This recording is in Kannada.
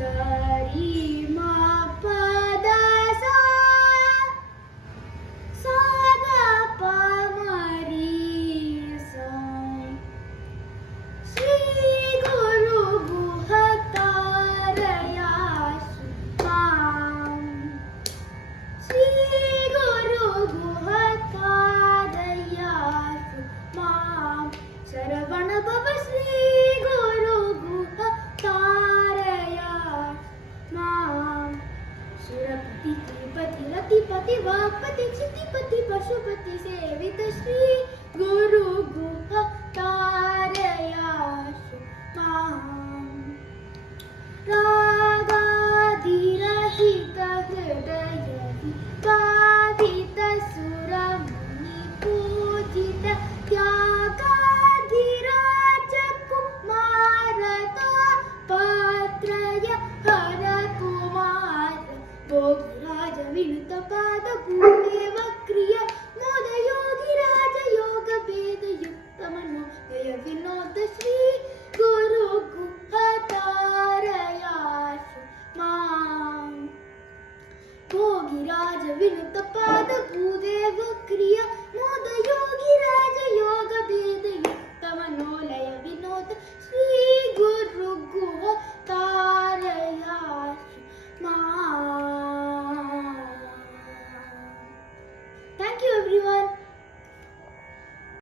ಸರಿ ಮ ಪದ ಸ ಸ ಗ ಪ ಮರಿ ಸ ಶ್ರೀ ಗುರು ಗುಹತಾರಯ ಮಾಂ ಶ್ರೀ ಗುರು ಗುಹತಾರಯ ಮಾಂ ಶರವಣ ಭವ ಶ್ರೀ ಗುರು ಗುಹತಾರಯ ಮಾಂ ಸುರಪತಿ ತ್ರಿಪತಿ ರತಿಪತಿ ವಾಕ್ಪತಿ ಕ್ಷಿತಿಪತಿ ಪಶುಪತಿ ಸೇವಿತ ಶ್ರೀ ಗುರು ಗುಹತಾರಯ ಮಾಂ ರಾಗಾದಿರಹಿತ ಹೃದಯ